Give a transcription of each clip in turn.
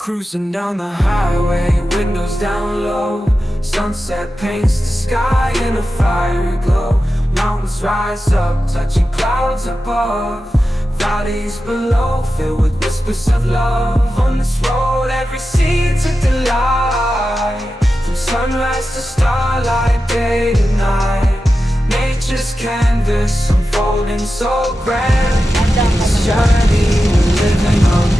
Cruising down the highway, windows down low. Sunset paints the sky in a fiery glow. Mountains rise up, touching clouds above. Valleys below, filled with whispers of love. On this road, every scene's a delight. From sunrise to starlight, day to night. Nature's canvas unfolding so grand. This journey we're living on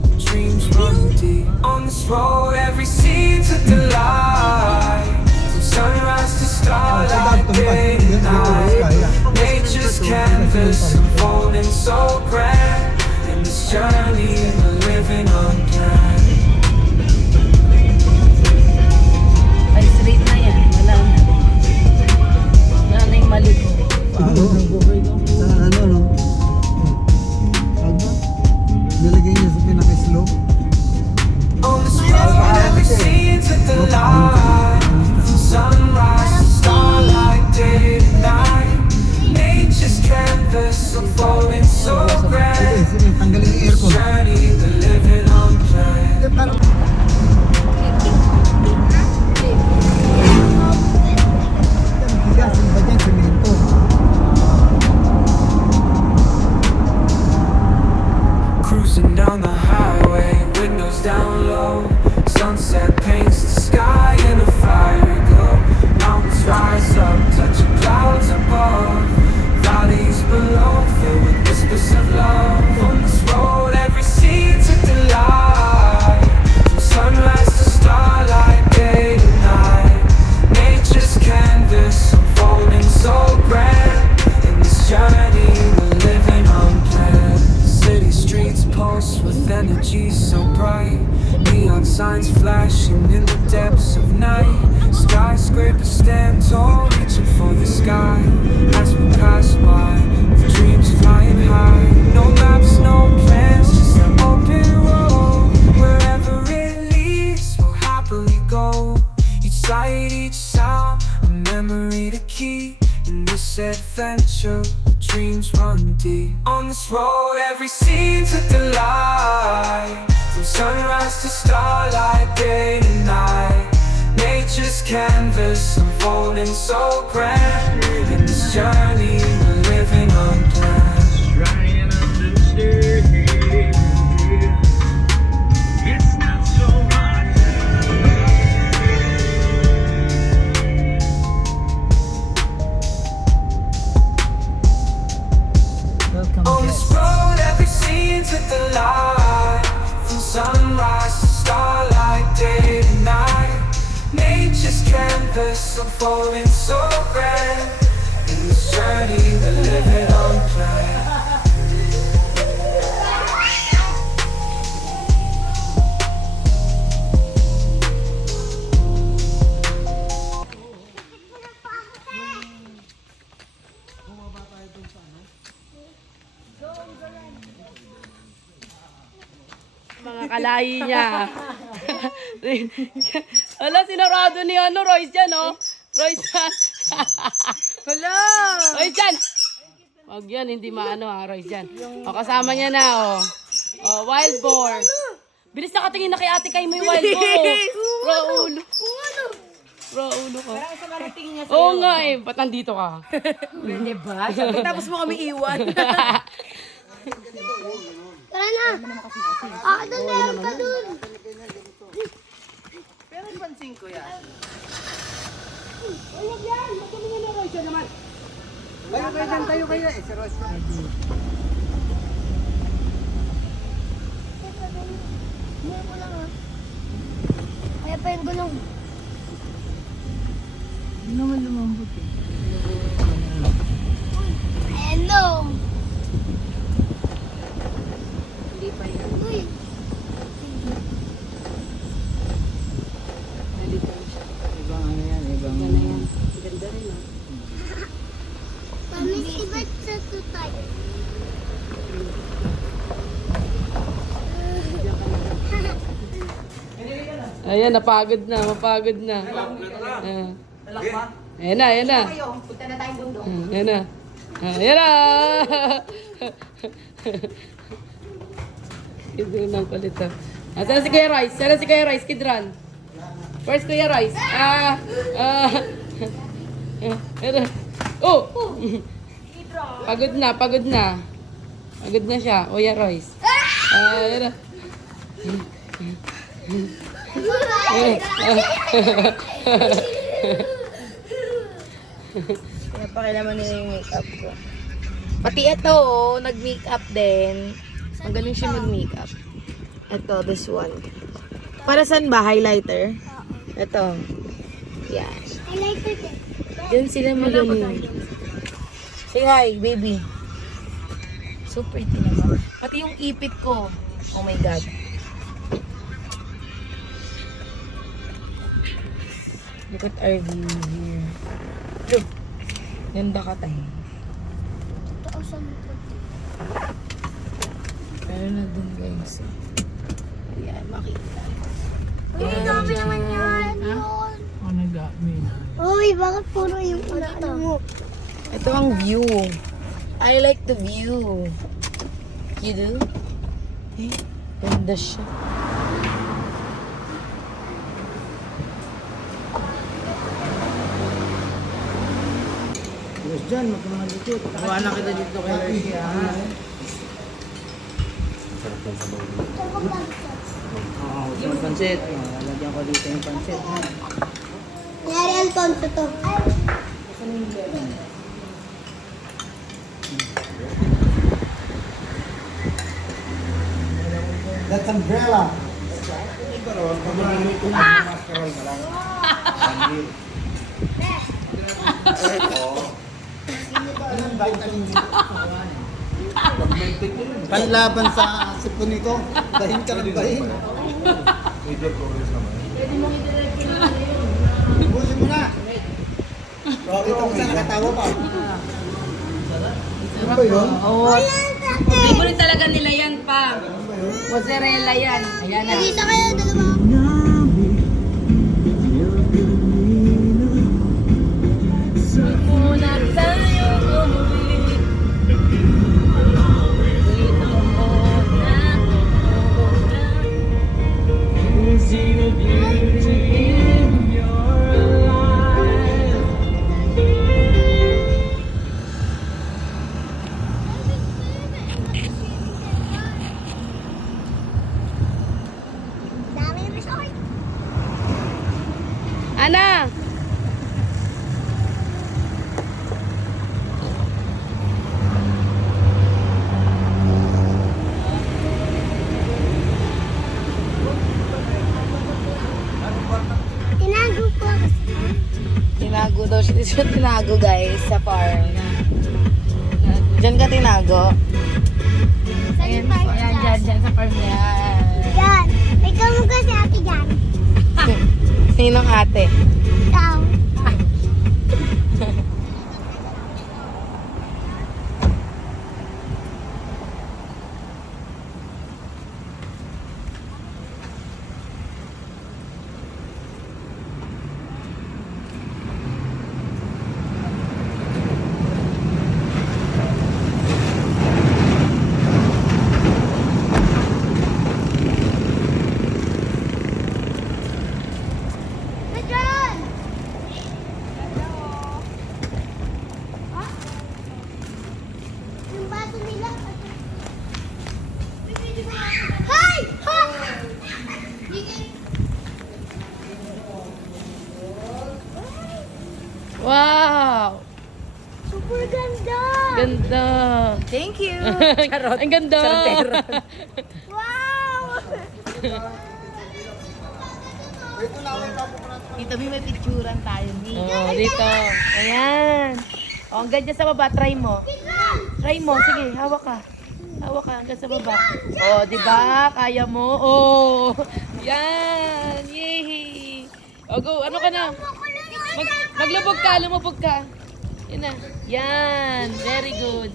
Road, every scene's a delight. From sunrise to starlight, day to night. Nature's canvas unfolding so grand. In this journey, we're living unplanned. Ay, straight na yan. Wala na. Wala na yung maligo. Sa ano, no? A delight. From sunrise sunrise to starlight, day to night. Nature's canvas unfolding so grand. In this journey, we're living unplanned. Trying to understand. It's not so hard. Welcome, On this road, every scene's a delight. From sunrise starlight, day to night. Nature's canvas unfolding so grand. In this journey, we're living Kalahi niya. Hala, sinarado ni ano, Royce dyan, oh. Royce dyan. Hala! Royce dyan! Huwag yan, hindi maano ha, Royce dyan. O, kasama niya na, oh. Oh, wild boar. Bilis na katingin na kay ate kay may wild boar, oh. Raulo. Raulo ka. Oo nga eh, ba't nandito ka? Diba? Tapos mo kami iwan. Na! Ah, doon meron ka doon! Pero pansin ko yan. Tayo kayo dyan, tayo kayo. Eh, si Ross. Hindi mo lang ah. Kaya pa yung gulong. Hindi naman lumambot eh. Hello! Hindi pa yan. Uy! Hindi Ayan, napagod na, mapagod na. Ayan. Ayan na, ayan na. Punta na tayong bundok. Ayan na. Ah, Ayan na. Kidron ng kulit ah. Asan si Kuya Rice? Saan si Kuya Rice? Kidron. First Kuya Rice. Ah. Ah. Na. Oh! Pagod na, pagod na. Pagod na siya. Kuya Royce. Ah, na. Napakilaman nila yung makeup ko. Pati ito, oh, nag-makeup din. Magaling siya mag-makeup. Ito, this one. Para saan ba? Highlighter? Ito. Yan. I like it. Diyan sila magaling. Say hi, baby. So pretty naman. Pati yung ipit ko. Oh my God. Look at our view here. Look. Ganda ka tayo. Pero na dun guys. Ayan, makita. Uy, dami naman yan. Yun. Uy, bakit puro yung ano mo? Ito ang view. I like the view. You do? Eh, ganda siya. Dyan, magkamalikot. Gawa na kita dito kay Larry, ha? Oo, yung pansit. Oh, lalagyan ko dito yung pansit, ha? Nangyari Alfonso to. That's umbrella. Panlaban sa sipon nito. Dahin ka ng dahin. Busin mo na. Ito kung saan katawa pa. Ano ba yun? Favorite talaga nila yan pa. Mozzarella yan. Ayan na. Nakita kayo, dalawa. Ana! Tinago ko. Tinago daw siya. Siya tinago guys sa farm. Diyan ka tinago? Saan pa? Ayan, dyan, dyan sa farm niya. Yan. May kamukha si ate dyan. Sinong ate? Wow! Super ganda! Ganda! Thank you. Ang ganda! Wow! Dito may picturean tayo ni. Oh, dito. Ayan. O, hanggang dyan sa baba, try mo. Try mo. Sige, hawak ka. Hawak ka hanggang sa baba. O, di ba? Kaya mo. Oh. Yan! Yay! O go, ano ka na? Mag, maglubog ka, lumubog ka. Yan na. Yan! Very good.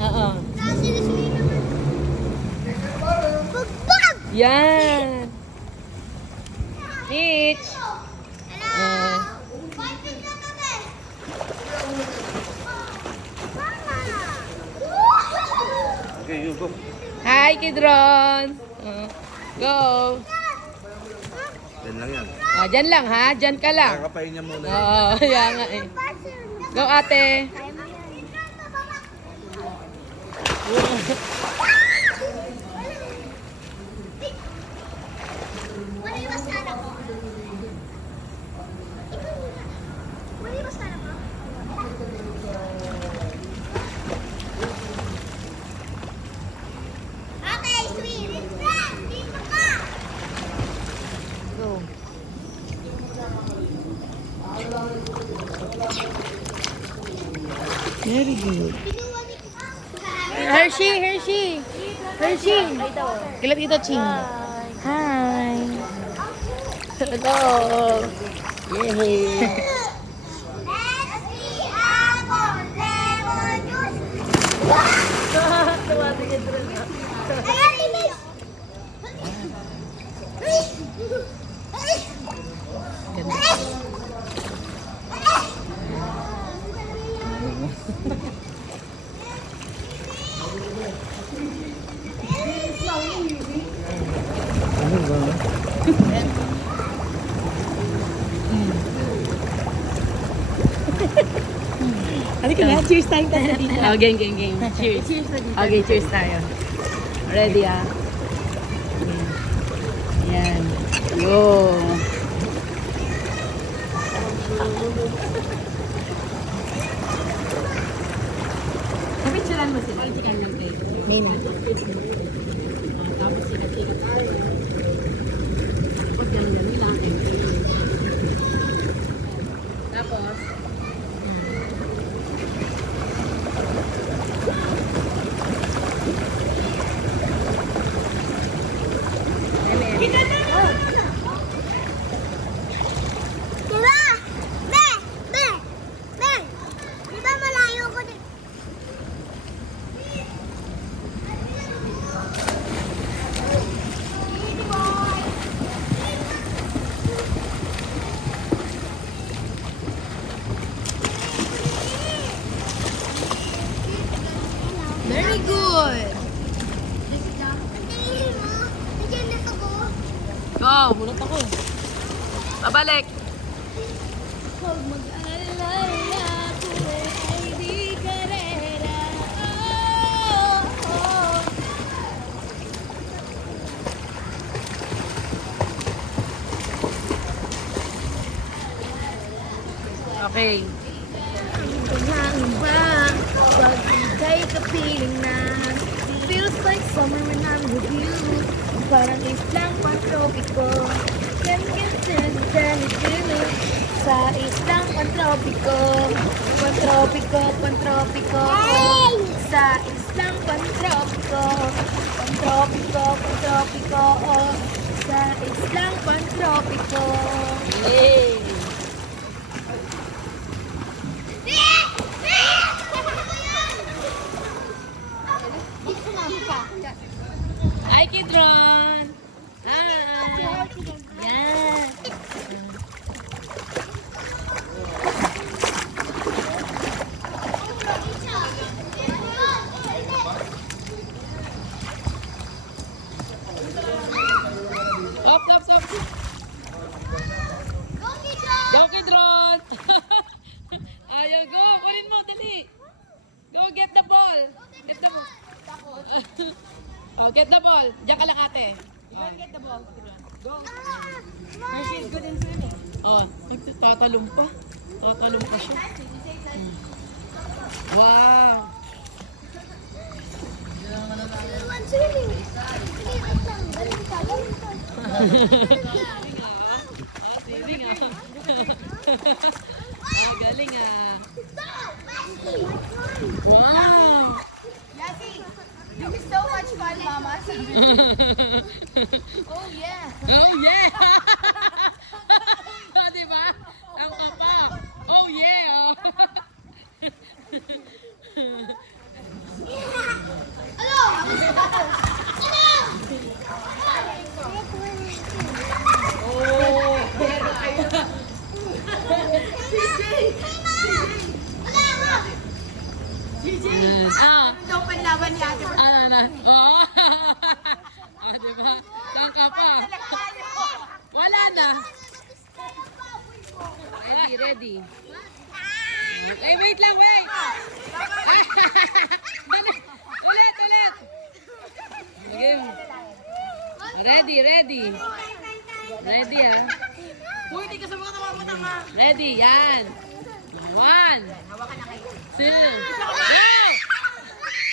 Oo. Yan! Mitch! Uh, hi, Kidron! Uh, go! Yan lang yan. Ah, dyan lang ha, dyan ka lang. Kakapain niya muna. Oo, yan nga eh. Go ate! Okay, sweet. Dito ka. Go. Very good. Hershey, Hershey. Hershey. Kilat kita, Ching. Hi. Hello. Yay. Ayan, Halika na, cheers tayo tayo dito. Oh, game, game, game. Cheers. Cheers na dito. Okay, cheers tayo. Ready ah. Yan. Yo. Kapicturan mo sila. Kapicturan ng cake. Nina. Tapos sila-sila tayo. Tapos yan, yan nila. Tapos, Diba? Be! Be! Be! Diba malayo ko din? Very good. Tingin mo, nandiyan na ako. Pabalik. Huwag mag-alala ako. Oh, oh. Okay. Lang ba? Feels like summer when I'm with you Parang islang pantropiko it to me Sa islang pantropiko Pantropiko, pantropiko Sa islang pantropiko Pantropiko, pantropiko Sa islang pantropiko Yay. Hi, Kidron. Hi. Yan. Ball. Diyan ka lang, ate. Oh. Get the ball. Go. Hershey's good in swimming. Oh, tatalong pa. Tatalong pa siya. Hmm. Wow. Ah, swimming ah. ah, galing ah. Wow. This is so much fun, Mama. oh, yeah. Oh, yeah. oh, di ba? Ang kapal. Oh, yeah. Hello! Hello! Oh, daw panlaban ni Ate Bert. Ano ah, na? Oo. Oh. ah, di ba? Saan ka pa? Wala na. Ready, ready. Ay, wait lang, wait! ulit, ulit! Game. Ready, ready. Ready, ah. Uy, hindi ka sa mga tawamutan ka. Ready, yan. One. Hawakan na kayo. Two. Go!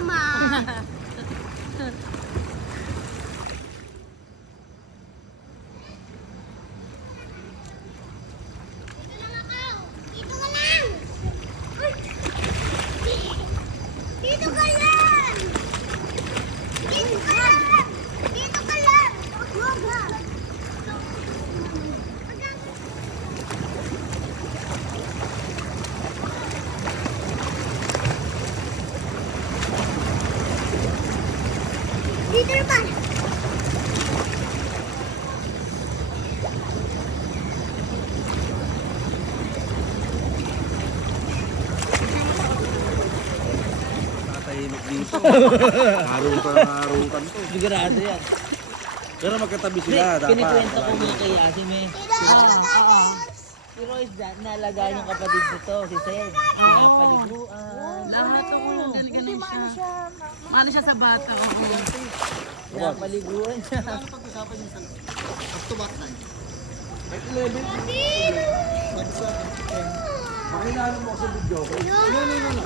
妈妈。Harong pa ng harungan to. Sigurado yan. Pero magkatabi May, sila. dapat. kinikwento ko nga kay Ate May. Si Royce dyan, nalagaan yung kapatid nito, si Sed. Pinapaliguan. Lahat ako galing siya. Mano siya sa bata. Pinapaliguan siya. Makinano mo ako sa video ko. No, no, no,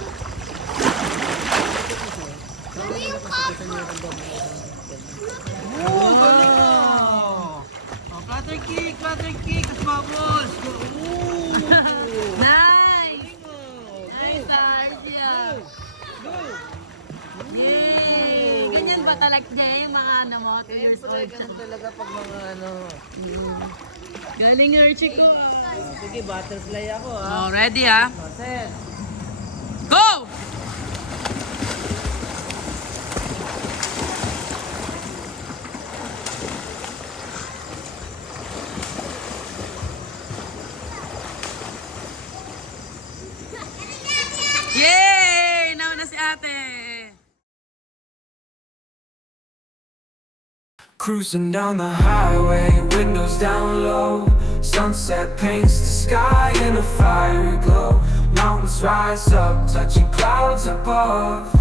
Ano yung kapo? Oh, cutter kick, cutter kick, as bubbles. Nice! Nice, Arsia. Yay! Ganyan ba talaga yung mga ano mo, 2 years old siya. talaga pag mga ano. Galing Archie ko. Sige, butterfly ako ah. Oh, ready ah. Oh, Sed. Go! Cruising down the highway, windows down low. Sunset paints the sky in a fiery glow. Mountains rise up, touching clouds above.